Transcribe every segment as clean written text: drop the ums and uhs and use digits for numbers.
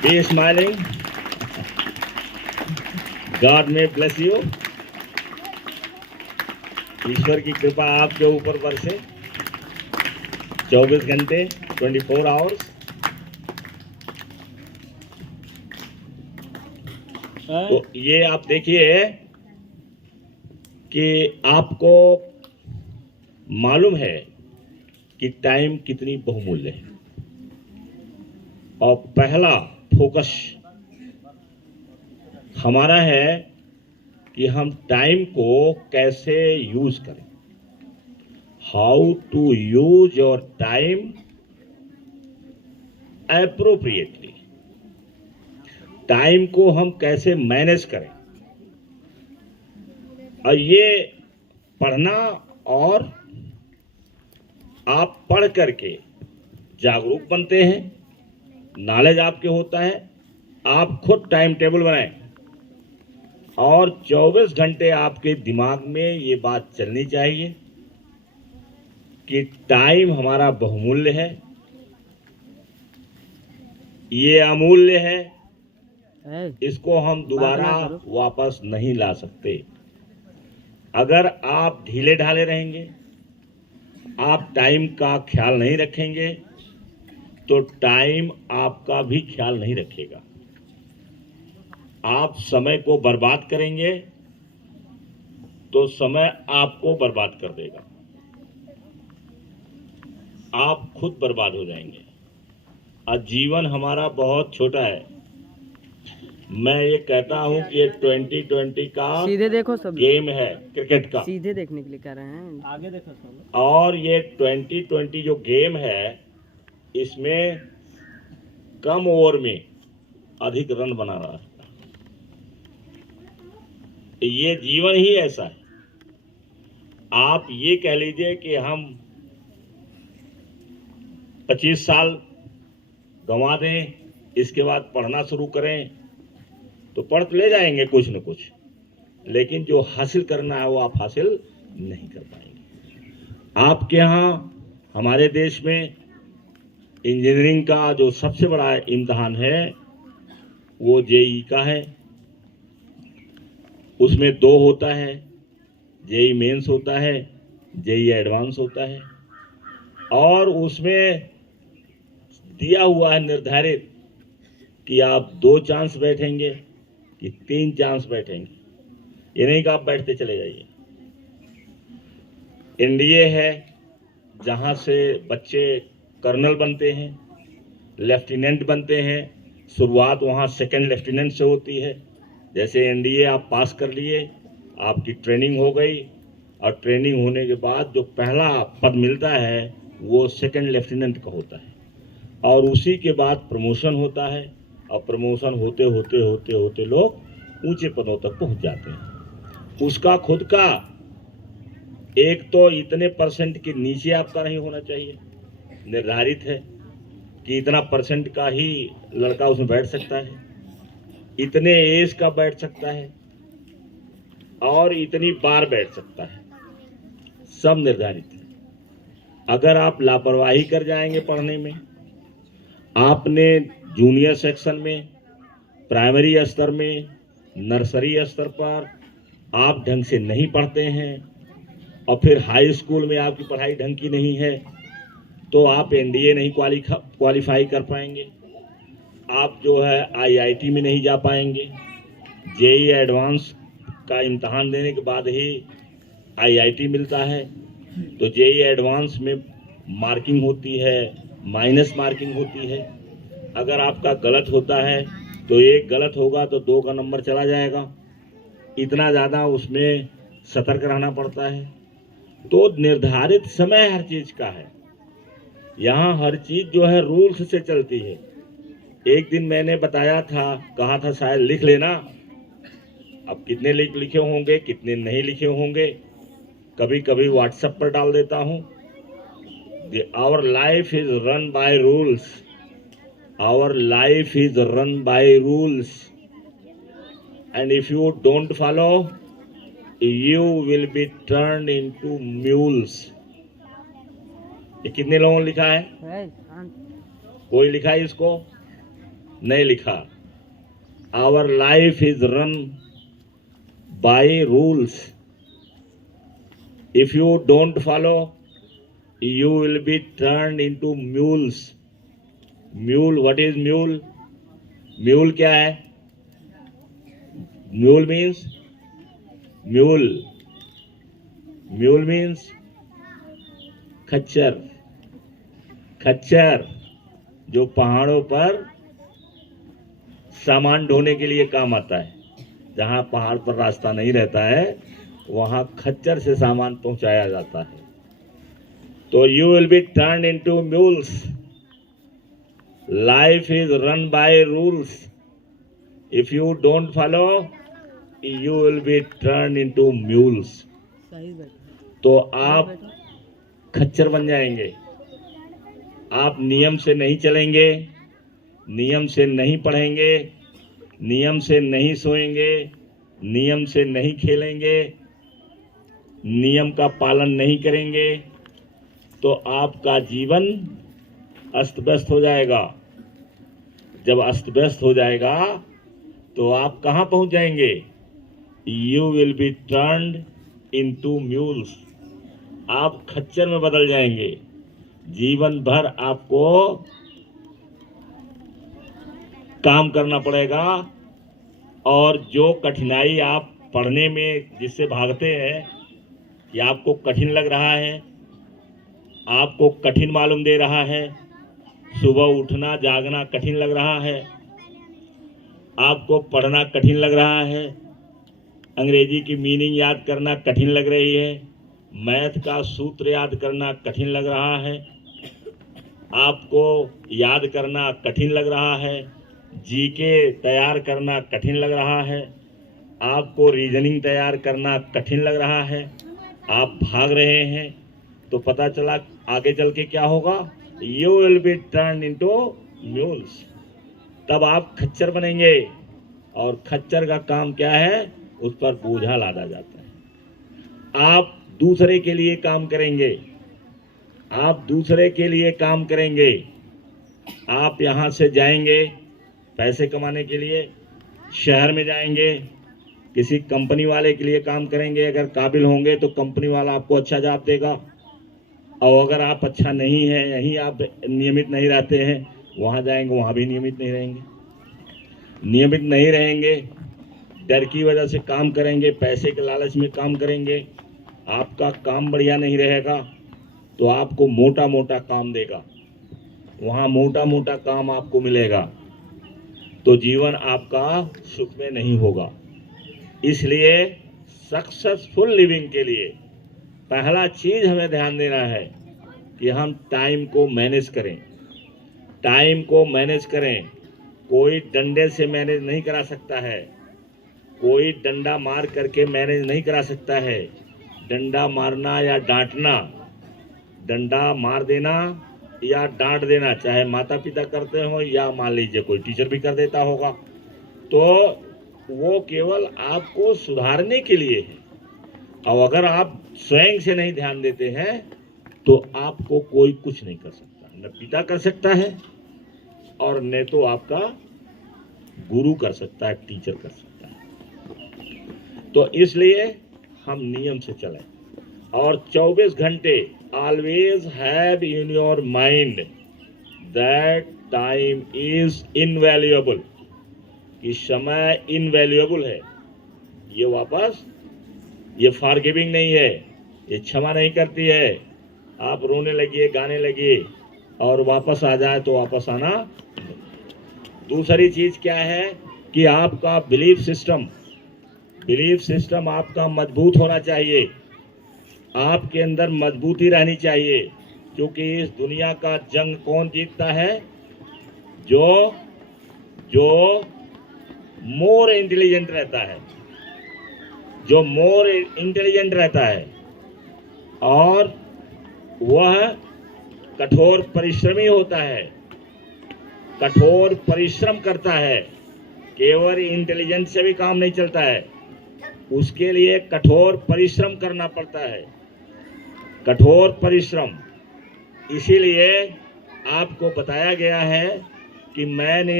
Be smiling. God may bless you. ईश्वर की कृपा आपके ऊपर बरसे 24 घंटे 24 आवर्स। तो ये आप देखिए कि आपको मालूम है कि टाइम कितनी बहुमूल्य है, और पहला फोकस हमारा है कि हम टाइम को कैसे यूज करें। How to use your time appropriately. Time को हम कैसे मैनेज करें, और ये पढ़ना, और आप पढ़ करके जागरूक बनते हैं, नॉलेज आपके होता है। आप खुद टाइम टेबल बनाएं और 24 घंटे आपके दिमाग में ये बात चलनी चाहिए कि टाइम हमारा बहुमूल्य है, ये अमूल्य है, इसको हम दोबारा वापस नहीं ला सकते। अगर आप ढीले ढाले रहेंगे, आप टाइम का ख्याल नहीं रखेंगे, तो टाइम आपका भी ख्याल नहीं रखेगा। आप समय को बर्बाद करेंगे तो समय आपको बर्बाद कर देगा, आप खुद बर्बाद हो जाएंगे। और जीवन हमारा बहुत छोटा है। मैं ये कहता हूं कि ये 2020 का सीधे देखो सब गेम है, क्रिकेट का। सीधे देखने के लिए कह रहे हैं, आगे देखो सब। और ये 2020 जो गेम है, इसमें कम ओवर में अधिक रन बना रहा है। ये जीवन ही ऐसा है। आप ये कह लीजिए कि हम 25 साल गंवा दें, इसके बाद पढ़ना शुरू करें, तो पढ़ तो ले जाएंगे कुछ न कुछ, लेकिन जो हासिल करना है वो आप हासिल नहीं कर पाएंगे। आपके यहाँ हमारे देश में इंजीनियरिंग का जो सबसे बड़ा इम्तहान है वो जेई का है। उसमें 2 होता है, जेई मेंस होता है, जेई एडवांस होता है। और उसमें दिया हुआ है निर्धारित कि आप 2 चांस बैठेंगे कि 3 चांस बैठेंगे। ये नहीं कि आप बैठते चले जाइए। एनडीए है, जहां से बच्चे कर्नल बनते हैं, लेफ्टिनेंट बनते हैं। शुरुआत वहां सेकंड लेफ्टिनेंट से होती है। जैसे एनडीए आप पास कर लिए, आपकी ट्रेनिंग हो गई, और ट्रेनिंग होने के बाद जो पहला पद मिलता है वो सेकंड लेफ्टिनेंट का होता है, और उसी के बाद प्रमोशन होता है, और प्रमोशन होते होते होते होते लोग ऊंचे पदों तक पहुंच जाते हैं। उसका खुद का एक तो इतने परसेंट के नीचे आपका नहीं होना चाहिए, निर्धारित है कि इतना परसेंट का ही लड़का उसमें बैठ सकता है, इतने एज का बैठ सकता है, और इतनी बार बैठ सकता है, सब निर्धारित है। अगर आप लापरवाही कर जाएंगे पढ़ने में, आपने जूनियर सेक्शन में, प्राइमरी स्तर में, नर्सरी स्तर पर आप ढंग से नहीं पढ़ते हैं, और फिर हाई स्कूल में आपकी पढ़ाई ढंग की नहीं है, तो आप एनडीए नहीं क्वालिफाई कर पाएंगे, आप जो है आईआईटी में नहीं जा पाएंगे। जेई एडवांस का इम्तहान देने के बाद ही आईआईटी मिलता है। तो जेई एडवांस में मार्किंग होती है, माइनस मार्किंग होती है। अगर आपका गलत होता है तो एक गलत होगा तो 2 का नंबर चला जाएगा। इतना ज़्यादा उसमें सतर्क रहना पड़ता है। तो निर्धारित समय हर चीज का है। यहाँ हर चीज जो है रूल्स से चलती है। एक दिन मैंने बताया था, कहा था शायद लिख लेना। अब कितने लिखे होंगे, कितने नहीं लिखे होंगे, कभी कभी व्हाट्सएप पर डाल देता हूँ। Our life is run by rules, our life is run by rules, and if you don't follow you will be turned into mules। ये कितने लोगों ने लिखा है? कोई लिखा है इसको? नहीं लिखा। Our life is run by rules. If you don't follow you will be turned into mules. Mule, what is mule? Mule क्या है? Mule means mule. Mule means खच्चर। खच्चर जो पहाड़ों पर सामान ढोने के लिए काम आता है। जहाँ पहाड़ पर रास्ता नहीं रहता है वहाँ खच्चर से सामान पहुंचाया जाता है। तो you will be turned into mules. Life is run by rules. If you don't follow, you will be turned into mules. सही बैठा। तो आप खच्चर बन जाएंगे। आप नियम से नहीं चलेंगे, नियम से नहीं पढ़ेंगे, नियम से नहीं सोएंगे, नियम से नहीं खेलेंगे, नियम का पालन नहीं करेंगे, तो आपका जीवन अस्त व्यस्त हो जाएगा। जब अस्त व्यस्त हो जाएगा तो आप कहाँ पहुंच जाएंगे? You will be turned into mules. आप खच्चर में बदल जाएंगे। जीवन भर आपको काम करना पड़ेगा और जो कठिनाई आप पढ़ने में जिससे भागते हैं कि आपको कठिन लग रहा है, आपको कठिन मालूम दे रहा है, सुबह उठना जागना कठिन लग रहा है, आपको पढ़ना कठिन लग रहा है, अंग्रेजी की मीनिंग याद करना कठिन लग रही है, मैथ का सूत्र याद करना कठिन लग रहा है, आपको याद करना कठिन लग रहा है, जीके तैयार करना कठिन लग रहा है, आपको रीजनिंग तैयार करना कठिन लग रहा है, आप भाग रहे हैं, तो पता चला आगे चल के क्या होगा? You will be turn into mules. तब आप खच्चर बनेंगे और खच्चर का काम क्या है? उस पर बोझा लादा जाता है। आप दूसरे के लिए काम करेंगे, आप दूसरे के लिए काम करेंगे। आप यहाँ से जाएंगे पैसे कमाने के लिए, शहर में जाएंगे, किसी कंपनी वाले के लिए काम करेंगे। अगर काबिल होंगे तो कंपनी वाला आपको अच्छा जॉब देगा, और अगर आप अच्छा नहीं है, यहीं आप नियमित नहीं रहते हैं, वहाँ जाएंगे वहाँ भी नियमित नहीं रहेंगे। नियमित नहीं रहेंगे, डर की वजह से काम करेंगे, पैसे के लालच में काम करेंगे, आपका काम बढ़िया नहीं रहेगा, तो आपको मोटा मोटा काम देगा, वहाँ मोटा मोटा काम आपको मिलेगा, तो जीवन आपका सुख में नहीं होगा। इसलिए सक्सेसफुल लिविंग के लिए पहला चीज हमें ध्यान देना है कि हम टाइम को मैनेज करें। टाइम को मैनेज करें। कोई डंडे से मैनेज नहीं करा सकता है, कोई डंडा मार करके मैनेज नहीं करा सकता है। डंडा मारना या डांटना, डंडा मार देना या डांट देना, चाहे माता पिता करते हो या मान लीजिए कोई टीचर भी कर देता होगा, तो वो केवल आपको सुधारने के लिए है। और अगर आप स्वयं से नहीं ध्यान देते हैं तो आपको कोई कुछ नहीं कर सकता। न पिता कर सकता है और न तो आपका गुरु कर सकता है, टीचर कर सकता है। तो इसलिए हम नियम से चलें और 24 घंटे always have in your mind that time is invaluable, कि समय इनवैल्यूएबल है। ये वापस, ये फॉरगिविंग नहीं है, ये क्षमा नहीं करती है। आप रोने लगिए, गाने लगिए और वापस आ जाए तो वापस आना। दूसरी चीज क्या है कि आपका बिलीफ सिस्टम आपका मजबूत होना चाहिए, आपके अंदर मजबूती रहनी चाहिए, क्योंकि इस दुनिया का जंग कौन जीतता है? जो मोर इंटेलिजेंट रहता है, जो मोर इंटेलिजेंट रहता है और वह कठोर परिश्रमी होता है, कठोर परिश्रम करता है। केवल इंटेलिजेंस से भी काम नहीं चलता है, उसके लिए कठोर परिश्रम करना पड़ता है, कठोर परिश्रम। इसीलिए आपको बताया गया है कि man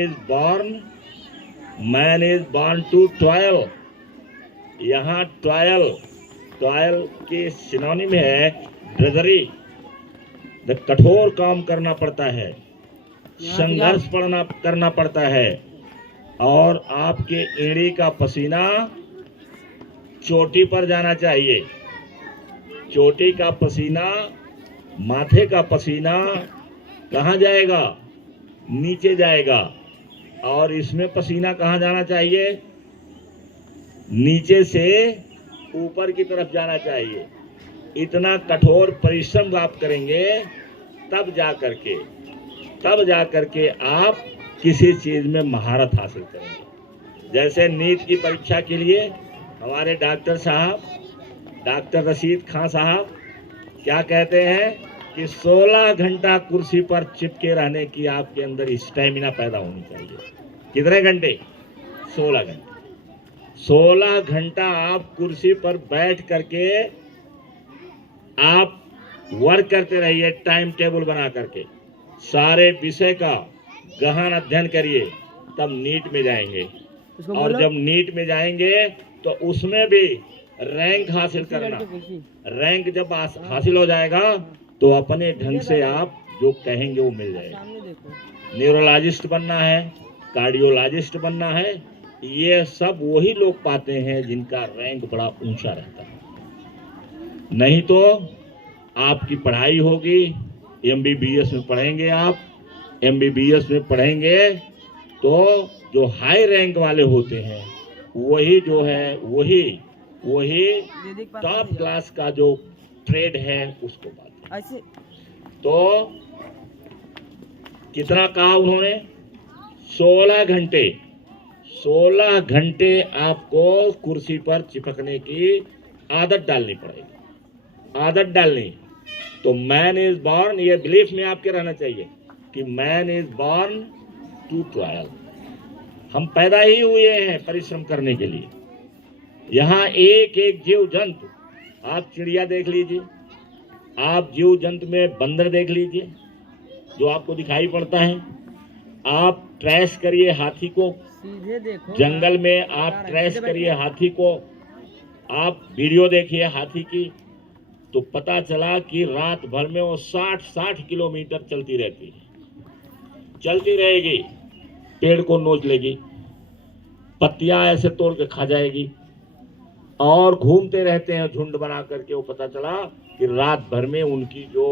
is born to toil. यहाँ टॉयल के सिनोनिम है ड्रजरी। कठोर काम करना पड़ता है, संघर्ष करना पड़ता है, और आपके एड़ी का पसीना चोटी पर जाना चाहिए। चोटी का पसीना, माथे का पसीना कहाँ जाएगा? नीचे जाएगा। और इसमें पसीना कहाँ जाना चाहिए? नीचे से ऊपर की तरफ जाना चाहिए। इतना कठोर परिश्रम आप करेंगे तब जा करके आप किसी चीज में महारत हासिल करेंगे। जैसे नीट की परीक्षा के लिए हमारे डॉक्टर रशीद खान साहब क्या कहते हैं कि 16 घंटा कुर्सी पर चिपके रहने की आपके अंदर स्टैमिना पैदा होनी चाहिए। कितने घंटे? 16 घंटे। 16 घंटा आप कुर्सी पर बैठ करके आप वर्क करते रहिए, टाइम टेबल बना करके सारे विषय का गहन अध्ययन करिए, तब नीट में जाएंगे। और जब नीट में जाएंगे तो उसमें भी रैंक हासिल करना। रैंक जब हासिल हो जाएगा तो अपने ढंग से आप जो कहेंगे वो मिल जाएगा। न्यूरोलॉजिस्ट बनना है, कार्डियोलॉजिस्ट बनना है, ये सब वही लोग पाते हैं जिनका रैंक बड़ा ऊंचा रहता है। नहीं तो आपकी पढ़ाई होगी, MBBS में पढ़ेंगे आप, MBBS में पढ़ेंगे तो जो हाई रैंक वाले होते हैं वही जो है वही टॉप क्लास का जो ट्रेड है उसको पाते हैं। तो कितना कहा उन्होंने? 16 घंटे आपको कुर्सी पर चिपकने की आदत डालनी पड़ेगी। तो मैन इज बॉर्न, ये बिलीफ में आपके रहना चाहिए कि man is born to toil. हम पैदा ही हुए हैं परिश्रम करने के लिए। यहाँ एक एक जीव जंतु, आप चिड़िया देख लीजिए, आप जीव जंतु में बंदर देख लीजिए जो आपको दिखाई पड़ता है। आप ट्रेस करिए हाथी को, जंगल में आप ट्रेस करिए हाथी को, आप वीडियो देखिए हाथी की, तो पता चला कि रात भर में वो 60 किलोमीटर चलती रहेगी, पेड़ को नोच लेगी, पत्तियां ऐसे तोड़ के खा जाएगी, और घूमते रहते हैं झुंड बना करके। वो पता चला कि रात भर में उनकी जो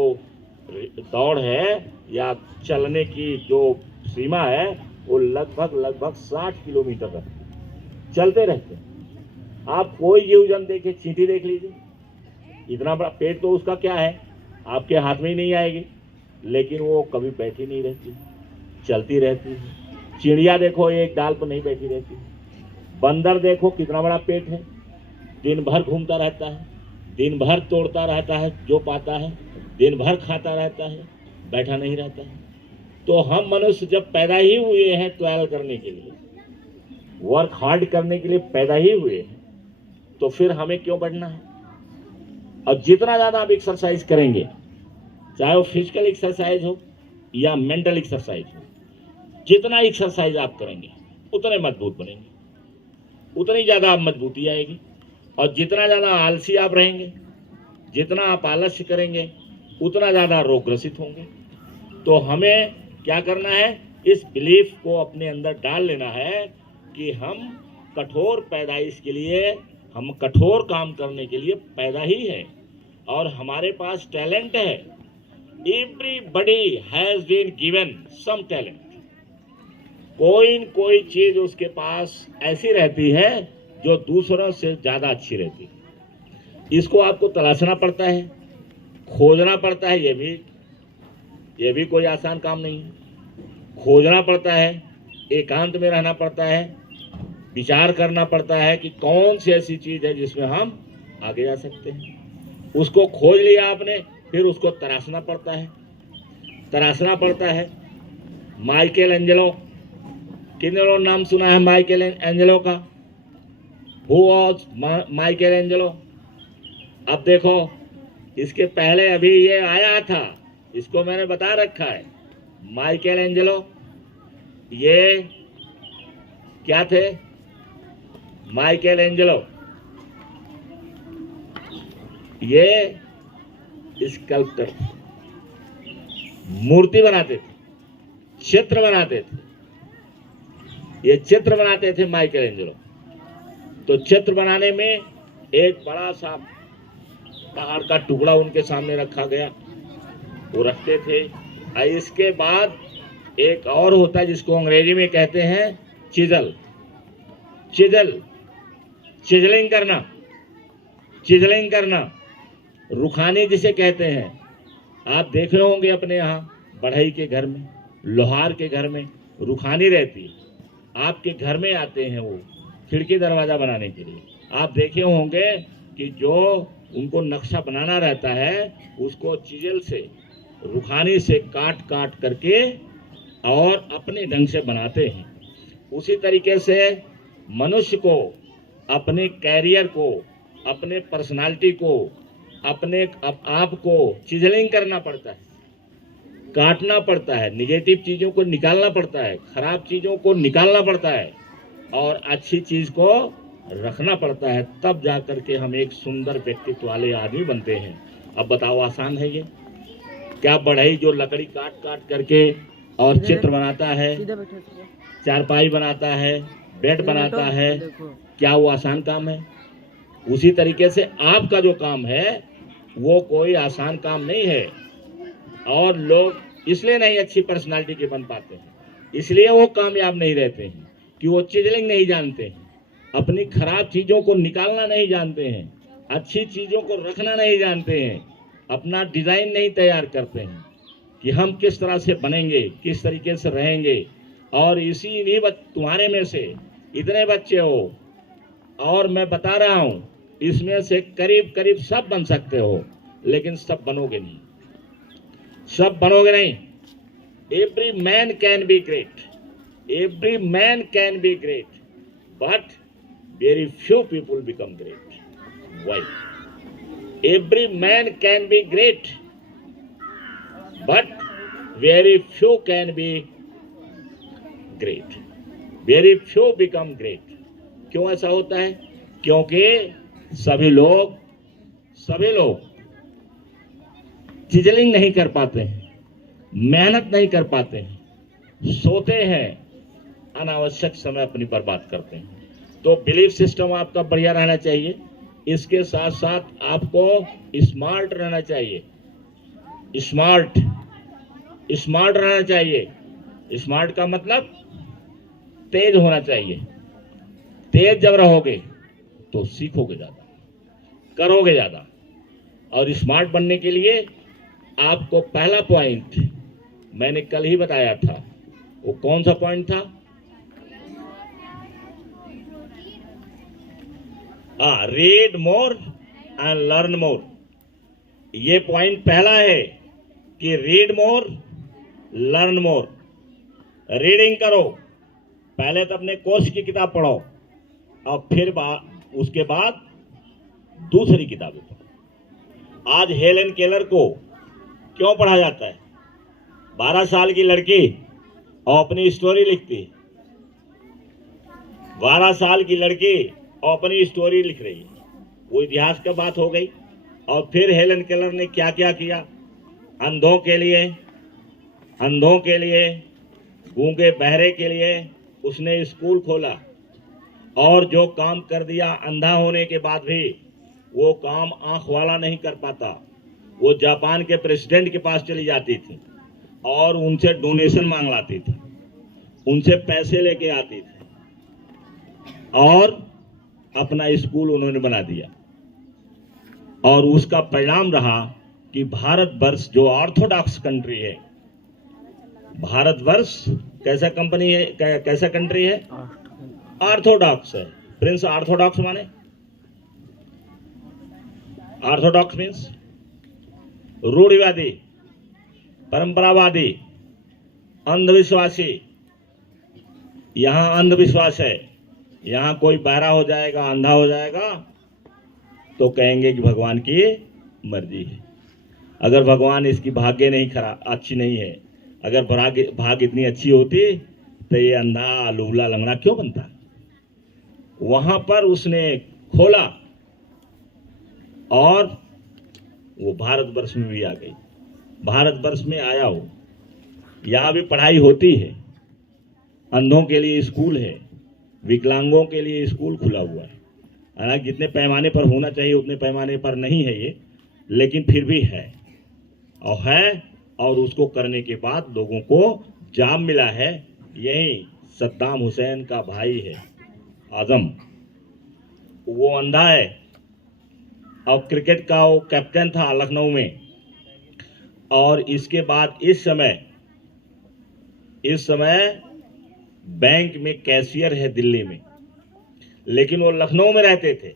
दौड़ है या चलने की जो सीमा है वो लगभग 60 किलोमीटर रहती है, चलते रहते हैं। आप कोई जीव जंतु देखिए, चींटी देख लीजिए, इतना बड़ा पेट तो उसका क्या है, आपके हाथ में ही नहीं आएगी, लेकिन वो कभी बैठी नहीं रहती, चलती रहती है। चिड़िया देखो एक डाल पर नहीं बैठी रहती। बंदर देखो कितना बड़ा पेट है, दिन भर घूमता रहता है, दिन भर तोड़ता रहता है, जो पाता है दिन भर खाता रहता है, बैठा नहीं रहता है। तो हम मनुष्य जब पैदा ही हुए हैं टॉयल करने के लिए, वर्क हार्ड करने के लिए पैदा ही हुए हैं, तो फिर हमें क्यों बढ़ना है? और जितना ज़्यादा आप एक्सरसाइज करेंगे, चाहे वो फिजिकल एक्सरसाइज हो या मेंटल एक्सरसाइज हो, जितना एक्सरसाइज आप करेंगे उतने मजबूत बनेंगे, उतनी ज़्यादा आप मजबूती आएगी। और जितना ज़्यादा आलसी आप रहेंगे, जितना आप आलस्य करेंगे, उतना ज़्यादा रोगग्रसित होंगे। तो हमें क्या करना है? इस बिलीफ को अपने अंदर डाल लेना है कि हम कठोर पैदाइश के लिए, हम कठोर काम करने के लिए पैदा ही है, और हमारे पास टैलेंट है। Everybody has been given some talent. कोई न कोई चीज उसके पास ऐसी रहती है जो दूसरों से ज्यादा अच्छी रहती है। इसको आपको तलाशना पड़ता है, खोजना पड़ता है। ये भी कोई आसान काम नहीं है। खोजना पड़ता है, एकांत में रहना पड़ता है, विचार करना पड़ता है कि कौन सी ऐसी चीज है जिसमें हम आगे जा सकते हैं। उसको खोज लिया आपने, फिर उसको तराशना पड़ता है। माइकल एंजेलो, कितने लोगों नाम सुना है माइकल एंजेलो का? Who was Michael Angelo? अब देखो, इसके पहले अभी ये आया था, इसको मैंने बता रखा है। माइकल एंजेलो ये क्या थे? Michael Angelo. ये स्कल्प्टर, मूर्ति बनाते थे, चित्र बनाते थे। ये चित्र बनाते थे माइकल एंजेलो। तो चित्र बनाने में एक बड़ा सा पहाड़ का टुकड़ा उनके सामने रखा गया, वो रखते थे। और इसके बाद एक और होता है जिसको अंग्रेजी में कहते हैं चिजल। चिजलिंग करना, चिजलिंग करना, रुखानी जिसे कहते हैं। आप देख रहे होंगे अपने यहाँ बढ़ई के घर में, लोहार के घर में रुखानी रहती है। आपके घर में आते हैं वो खिड़की दरवाजा बनाने के लिए। आप देखे होंगे कि जो उनको नक्शा बनाना रहता है उसको चिजल से, रुखानी से काट काट करके और अपने ढंग से बनाते हैं। उसी तरीके से मनुष्य को अपने कैरियर को, अपने पर्सनालिटी को, अपने आप को चिजलिंग करना पड़ता है, काटना पड़ता है, निगेटिव चीज़ों को निकालना पड़ता है, खराब चीज़ों को निकालना पड़ता है और अच्छी चीज़ को रखना पड़ता है। तब जा कर के हम एक सुंदर व्यक्तित्व वाले आदमी बनते हैं। अब बताओ, आसान है ये? क्या बढ़ई जो लकड़ी काट काट करके और चित्र बनाता है, चारपाई बनाता है, बेड बनाता है, क्या वो आसान काम है? उसी तरीके से आपका जो काम है वो कोई आसान काम नहीं है। और लोग इसलिए नहीं अच्छी पर्सनालिटी के बन पाते हैं, इसलिए वो कामयाब नहीं रहते हैं कि वो चिजलिंग नहीं जानते हैं, अपनी खराब चीज़ों को निकालना नहीं जानते हैं, अच्छी चीज़ों को रखना नहीं जानते हैं, अपना डिज़ाइन नहीं तैयार करते हैं कि हम किस तरह से बनेंगे, किस तरीके से रहेंगे। और इसी तुम्हारे में से इतने बच्चे हो और मैं बता रहा हूँ इसमें से करीब करीब सब बन सकते हो, लेकिन सब बनोगे नहीं, सब बनोगे नहीं। Every man can be great, every man can be great, but very few people become great. Why? Every man can be great, but very few can be great, very few become great. क्यों ऐसा होता है? क्योंकि सभी लोग चिजलिंग नहीं कर पाते हैं, मेहनत नहीं कर पाते हैं, सोते हैं, अनावश्यक समय अपनी बर्बाद करते हैं। तो बिलीफ सिस्टम आपका बढ़िया रहना चाहिए। इसके साथ साथ आपको स्मार्ट रहना चाहिए, स्मार्ट रहना चाहिए। स्मार्ट का मतलब तेज होना चाहिए। तेज जब रहोगे तो सीखोगे ज़्यादा, करोगे ज़्यादा। और स्मार्ट बनने के लिए आपको पहला पॉइंट मैंने कल ही बताया था, वो कौन सा पॉइंट था? Read more and learn more. ये पॉइंट पहला है कि read more, learn more. Reading करो, पहले तो अपने कोर्स की किताब पढ़ो और फिर उसके बाद दूसरी किताबें पढ़ो। आज हेलेन केलर को क्यों पढ़ा जाता है? 12 साल की लड़की और अपनी स्टोरी लिखती है, 12 साल की लड़की और अपनी स्टोरी लिख रही है, वो इतिहास का बात हो गई। और फिर हेलेन केलर ने क्या क्या किया? अंधों के लिए, गूंगे बहरे के लिए उसने स्कूल खोला और जो काम कर दिया, अंधा होने के बाद भी वो काम आंख वाला नहीं कर पाता। वो जापान के प्रेसिडेंट के पास चली जाती थी और उनसे डोनेशन मांग लाती थी, उनसे पैसे लेके आती थी और अपना स्कूल उन्होंने बना दिया। और उसका परिणाम रहा कि भारतवर्ष जो ऑर्थोडॉक्स कंट्री है, भारतवर्ष कैसा कंट्री है? ऑर्थोडॉक्स है। प्रिंस ऑर्थोडॉक्स माने, ऑर्थोडॉक्स मीन्स रूढ़िवादी, परंपरावादी, अंधविश्वासी। यहाँ अंधविश्वास है, यहाँ कोई बहरा हो जाएगा, अंधा हो जाएगा तो कहेंगे कि भगवान की मर्जी है। अगर भगवान इसकी भाग्य नहीं अच्छी नहीं है, अगर भाग्य इतनी अच्छी होती तो ये अंधा लूला लंगड़ा क्यों बनता। वहां पर उसने खोला और वो भारतवर्ष में भी आ गई। भारतवर्ष में आया हो, यहाँ भी पढ़ाई होती है, अंधों के लिए स्कूल है, विकलांगों के लिए स्कूल खुला हुआ है। हालांकि जितने पैमाने पर होना चाहिए उतने पैमाने पर नहीं है ये, लेकिन फिर भी है और उसको करने के बाद लोगों को जाम मिला है। यही सद्दाम हुसैन का भाई है आजम, वो अंधा है और क्रिकेट का वो कैप्टन था लखनऊ में। और इसके बाद इस समय बैंक में कैशियर है दिल्ली में, लेकिन वो लखनऊ में रहते थे।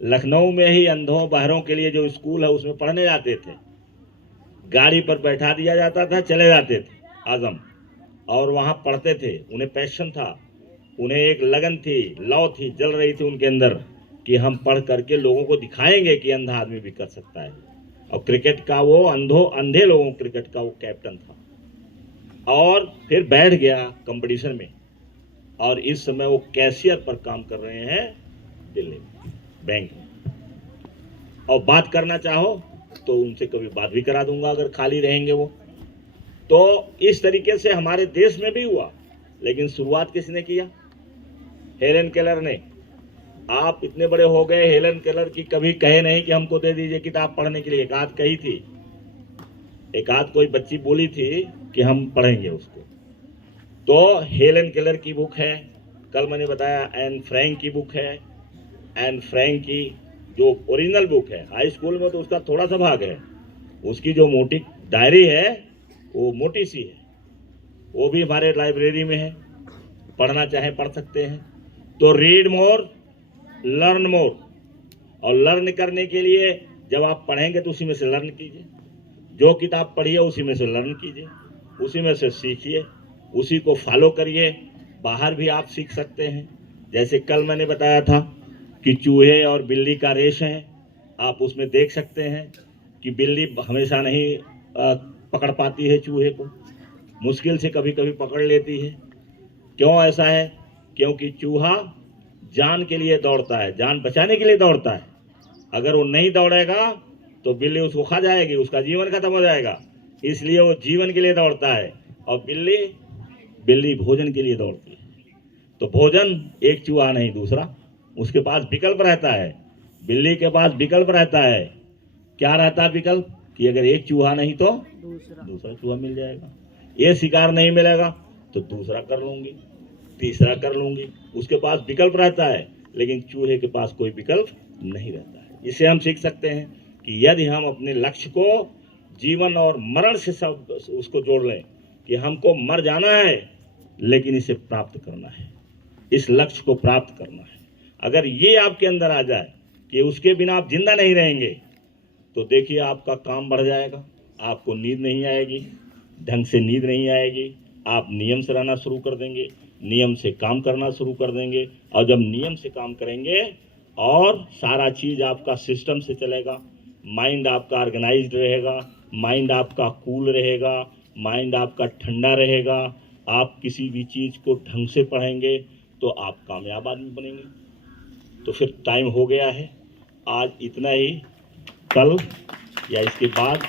लखनऊ में ही अंधों बहरों के लिए जो स्कूल है उसमें पढ़ने जाते थे। गाड़ी पर बैठा दिया जाता था, चले जाते थे आजम, और वहाँ पढ़ते थे। उन्हें पैशन था, उन्हें एक लगन थी, लौ थी, जल रही थी उनके अंदर कि हम पढ़ करके लोगों को दिखाएंगे कि अंधा आदमी भी कर सकता है। और क्रिकेट का वो अंधे लोगों क्रिकेट का वो कैप्टन था। और फिर बैठ गया कंपटीशन में, और इस समय वो कैशियर पर काम कर रहे हैं दिल्ली में, बैंक में। और बात करना चाहो तो उनसे कभी बात भी करा दूंगा अगर खाली रहेंगे वो। तो इस तरीके से हमारे देश में भी हुआ, लेकिन शुरुआत किसने किया? हेलन केलर ने। आप इतने बड़े हो गए, हेलन केलर की कभी कहे नहीं कि हमको दे दीजिए किताब पढ़ने के लिए। एक आध कही थी, एक आध कोई बच्ची बोली थी कि हम पढ़ेंगे उसको। तो हेलन केलर की बुक है, कल मैंने बताया एन फ्रैंक की बुक है। एन फ्रैंक की जो ओरिजिनल बुक है, हाई स्कूल में तो उसका थोड़ा सा भाग है, उसकी जो मोटी डायरी है वो मोटी सी है, वो भी हमारे लाइब्रेरी में है, पढ़ना चाहे पढ़ सकते हैं। तो रीड मोर लर्न मोर, और लर्न करने के लिए जब आप पढ़ेंगे तो उसी में से लर्न कीजिए। जो किताब पढ़िए उसी में से लर्न कीजिए, उसी में से सीखिए, उसी को फॉलो करिए। बाहर भी आप सीख सकते हैं। जैसे कल मैंने बताया था कि चूहे और बिल्ली का रेस है, आप उसमें देख सकते हैं कि बिल्ली हमेशा नहीं पकड़ पाती है चूहे को, मुश्किल से कभी कभी पकड़ लेती है। क्यों ऐसा है? क्योंकि चूहा जान के लिए दौड़ता है, जान बचाने के लिए दौड़ता है। अगर वो नहीं दौड़ेगा तो बिल्ली उसको खा जाएगी, उसका जीवन खत्म हो जाएगा। इसलिए वो जीवन के लिए दौड़ता है, और बिल्ली भोजन के लिए दौड़ती है। तो भोजन एक चूहा नहीं दूसरा, उसके पास विकल्प रहता है। बिल्ली के पास विकल्प रहता है। क्या रहता है विकल्प? कि अगर एक चूहा नहीं तो दूसरा चूहा मिल जाएगा। ये शिकार नहीं मिलेगा तो दूसरा कर लूंगी, तीसरा कर लूंगी। उसके पास विकल्प रहता है, लेकिन चूहे के पास कोई विकल्प नहीं रहता है। इससे हम सीख सकते हैं कि यदि हम अपने लक्ष्य को जीवन और मरण से सब उसको जोड़ लें कि हमको मर जाना है, लेकिन इसे प्राप्त करना है, इस लक्ष्य को प्राप्त करना है। अगर ये आपके अंदर आ जाए कि उसके बिना आप जिंदा नहीं रहेंगे, तो देखिए आपका काम बढ़ जाएगा, आपको नींद नहीं आएगी, ढंग से नींद नहीं आएगी, आप नियम से रहना शुरू कर देंगे, नियम से काम करना शुरू कर देंगे। और जब नियम से काम करेंगे और सारा चीज़ आपका सिस्टम से चलेगा, माइंड आपका ऑर्गेनाइज्ड रहेगा, माइंड आपका कूल रहेगा, माइंड आपका ठंडा रहेगा, आप किसी भी चीज़ को ढंग से पढ़ेंगे तो आप कामयाब आदमी बनेंगे। तो फिर टाइम हो गया है, आज इतना ही। कल या इसके बाद